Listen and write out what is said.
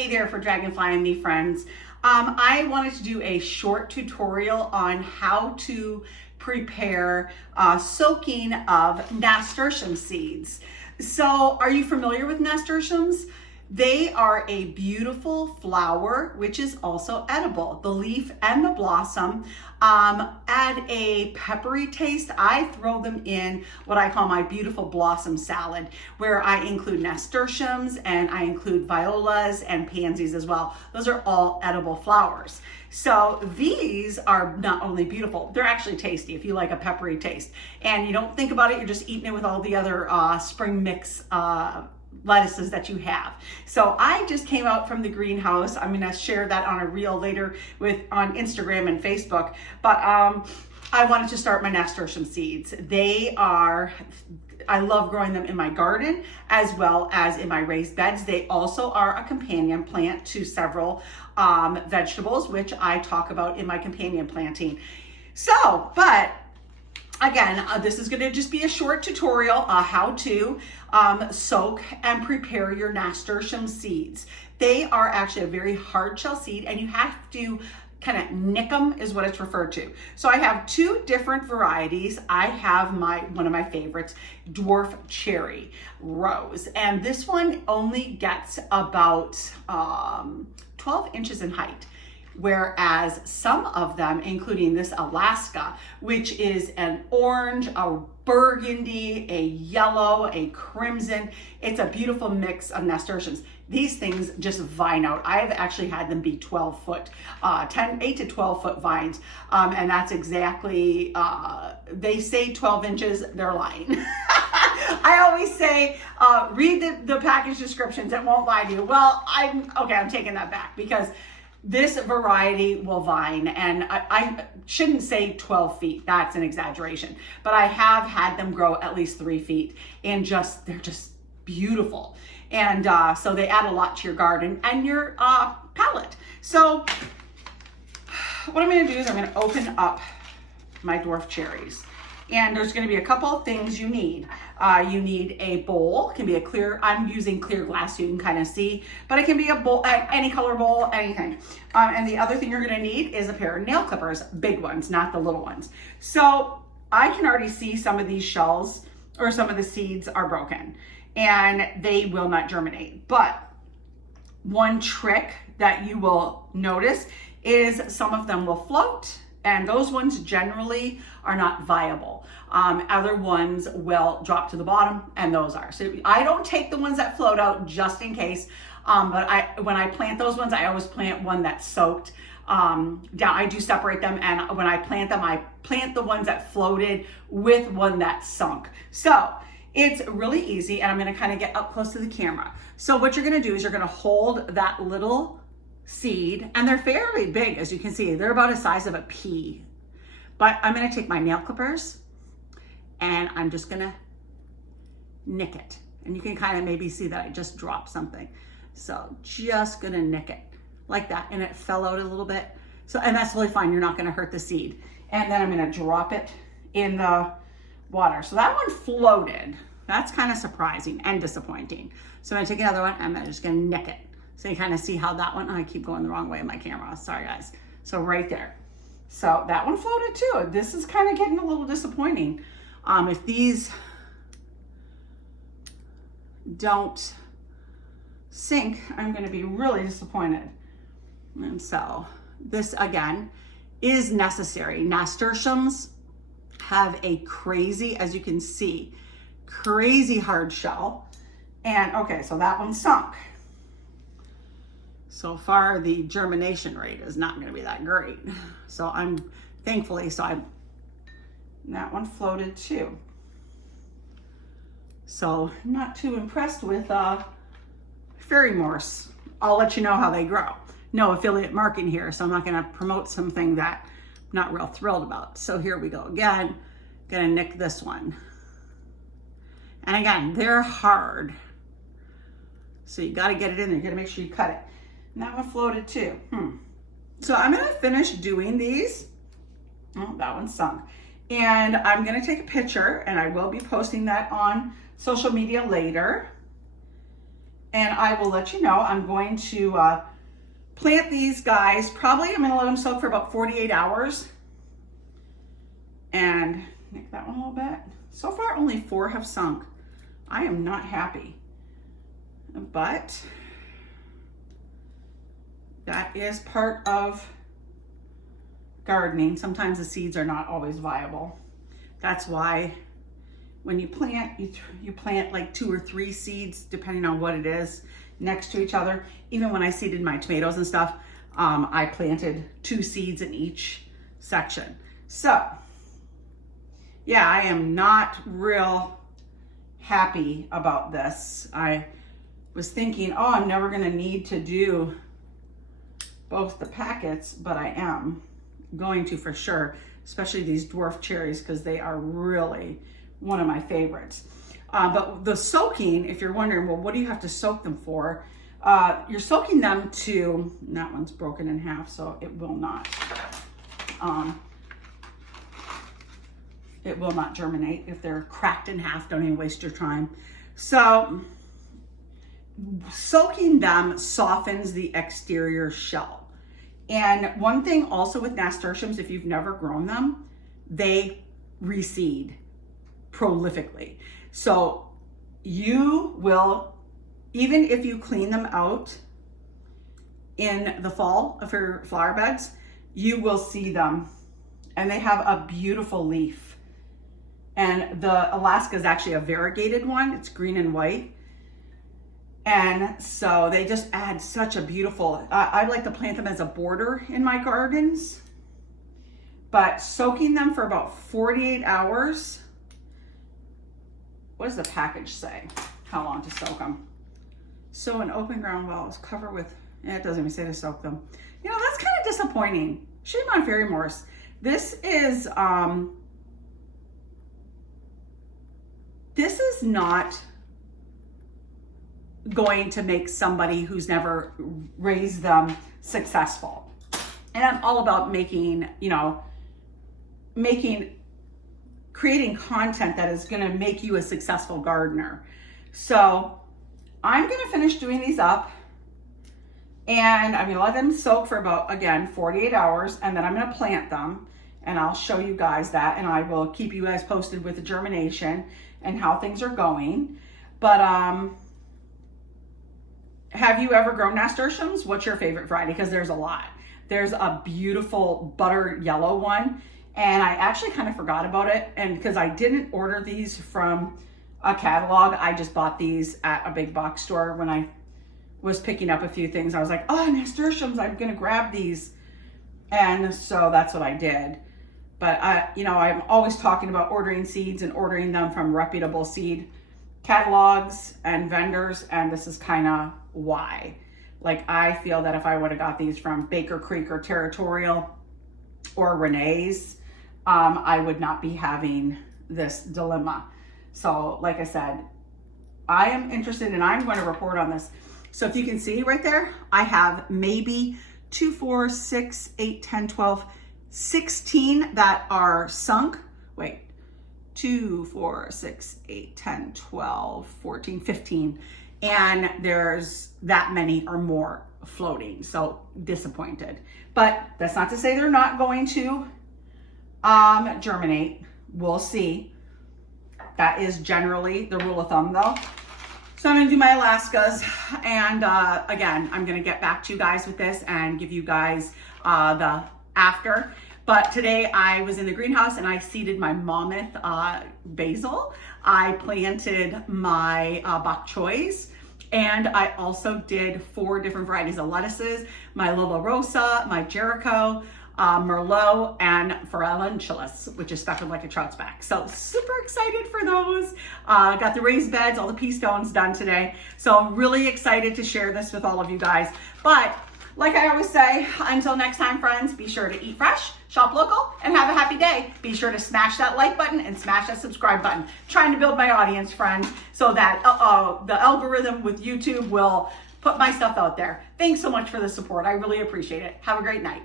Hey there for Dragonfly and Me friends. I wanted to do a short tutorial on how to prepare soaking of nasturtium seeds. So are you familiar with nasturtiums? They are a beautiful flower, which is also edible. The leaf and the blossom add a peppery taste. I throw them in what I call my beautiful blossom salad, where I include nasturtiums and I include violas and pansies as well. Those are all edible flowers. So these are not only beautiful, they're actually tasty if you like a peppery taste. And you don't think about it, you're just eating it with all the other spring mix lettuces that you have. So I just came out from the greenhouse. I'm going to share that on a reel later on Instagram and Facebook. But I wanted to start my nasturtium seeds. I love growing them in my garden as well as in my raised beds. They also are a companion plant to several vegetables, which I talk about in my companion planting. So, but again, this is going to just be a short tutorial how to soak and prepare your nasturtium seeds. They are actually a very hard shell seed and you have to kind of nick them is what it's referred to. So I have two different varieties. I have one of my favorites, dwarf cherry rose. And this one only gets about 12 inches in height. Whereas some of them, including this Alaska, which is an orange, a burgundy, a yellow, a crimson, it's a beautiful mix of nasturtiums. These things just vine out. I've actually had them be 12 foot, 8 to 12 foot vines. And that's exactly, they say 12 inches, they're lying. I always say, read the package descriptions, it won't lie to you. Well, I'm taking that back because this variety will vine, and I shouldn't say 12 feet, that's an exaggeration, but I have had them grow at least 3 feet and they're just beautiful. And so they add a lot to your garden and your palette. So what I'm gonna do is I'm gonna open up my dwarf cherries. And there's going to be a couple of things you need. You need a bowl. It can be a clear, I'm using clear glass so you can kind of see, but it can be a bowl, any color bowl, anything. And the other thing you're going to need is a pair of nail clippers, big ones, not the little ones. So I can already see some of these shells or some of the seeds are broken and they will not germinate. But one trick that you will notice is some of them will float, and those ones generally are not viable. Other ones will drop to the bottom, and those are. So I don't take the ones that float out just in case, but when I plant those ones, I always plant one that's soaked down. I do separate them, and when I plant them, I plant the ones that floated with one that sunk. So it's really easy, and I'm gonna kind of get up close to the camera. So what you're gonna do is you're gonna hold that little seed, and they're fairly big, as you can see. They're about the size of a pea. But I'm going to take my nail clippers and I'm just going to nick it. And you can kind of maybe see that I just dropped something. So just going to nick it like that. And it fell out a little bit. So, and that's really fine. You're not going to hurt the seed. And then I'm going to drop it in the water. So that one floated. That's kind of surprising and disappointing. So I'm going to take another one and I'm just going to nick it. So you kind of see how that one, I keep going the wrong way in my camera. Sorry guys. So right there. So that one floated too. This is kind of getting a little disappointing. If these don't sink, I'm going to be really disappointed. And so this again is necessary. Nasturtiums have a crazy, as you can see, crazy hard shell. And okay, so that one sunk. So far, the germination rate is not going to be that great. So that one floated too. So not too impressed with fairy morse. I'll let you know how they grow. No affiliate marketing here, so I'm not going to promote something that I'm not real thrilled about. So here we go again. Going to nick this one. And again, they're hard. So you got to get it in there. You got to make sure you cut it. And that one floated too. So I'm going to finish doing these. Oh, that one sunk. And I'm going to take a picture, and I will be posting that on social media later. And I will let you know, I'm going to plant these guys. Probably I'm gonna let them soak for about 48 hours. And nick that one a little bit. So far, only 4 have sunk. I am not happy, but that is part of gardening. Sometimes the seeds are not always viable. That's why when you plant, you plant like 2 or 3 seeds, depending on what it is, next to each other. Even when I seeded my tomatoes and stuff, I planted 2 seeds in each section. So yeah, I am not real happy about this. I was thinking, oh, I'm never gonna need to do both the packets, but I am going to for sure, especially these dwarf cherries, because they are really one of my favorites. But the soaking, if you're wondering, well, what do you have to soak them for? You're soaking them to, that one's broken in half, so it will not germinate. If they're cracked in half, don't even waste your time. So soaking them softens the exterior shell. And one thing also with nasturtiums, if you've never grown them, they reseed prolifically. So you will, even if you clean them out in the fall of your flower beds, you will see them, and they have a beautiful leaf. And the Alaska is actually a variegated one. It's green and white. And so they just add such a beautiful, I like to plant them as a border in my gardens, but soaking them for about 48 hours. What does the package say? How long to soak them? So an open ground well is covered with, it doesn't even say to soak them. You know, that's kind of disappointing. Shame on Fairy Morse. This is not going to make somebody who's never raised them successful. And I'm all about making, creating content that is going to make you a successful gardener. So I'm going to finish doing these up, and I'm going to let them soak for about, again, 48 hours, and then I'm going to plant them, and I'll show you guys that, and I will keep you guys posted with the germination and how things are going. But have you ever grown nasturtiums? What's your favorite variety? Because there's a lot. There's a beautiful butter yellow one, and I actually kind of forgot about it, and because I didn't order these from a catalog, I just bought these at a big box store when I was picking up a few things. I was like, oh, nasturtiums, I'm gonna grab these. And so that's what I did. But I'm always talking about ordering seeds and ordering them from reputable seed catalogs and vendors, and this is kind of why. Like, I feel that if I would have got these from Baker Creek or Territorial or Renee's, I would not be having this dilemma. So like I said, I am interested, and I'm going to report on this. So if you can see right there, I have maybe 2, 4, 6, 8, 10, 12, 16 that are sunk. Wait, 2, 4, 6, 8, 10, 12, 14, 15. And there's that many or more floating. So disappointed. But that's not to say they're not going to germinate. We'll see. That is generally the rule of thumb though. So I'm gonna do my Alaskas, and again, I'm gonna get back to you guys with this and give you guys the after. But today I was in the greenhouse and I seeded my mammoth basil. I planted my bok choys, and I also did 4 different varieties of lettuces, my Lola Rosa, my Jericho, Merlot, and Pharynchilus, which is speckled like a trout's back. So super excited for those. Got the raised beds, all the pea stones done today. So I'm really excited to share this with all of you guys. But like I always say, until next time, friends, be sure to eat fresh, shop local, and have a happy day. Be sure to smash that like button and smash that subscribe button. Trying to build my audience, friends, so that the algorithm with YouTube will put my stuff out there. Thanks so much for the support. I really appreciate it. Have a great night.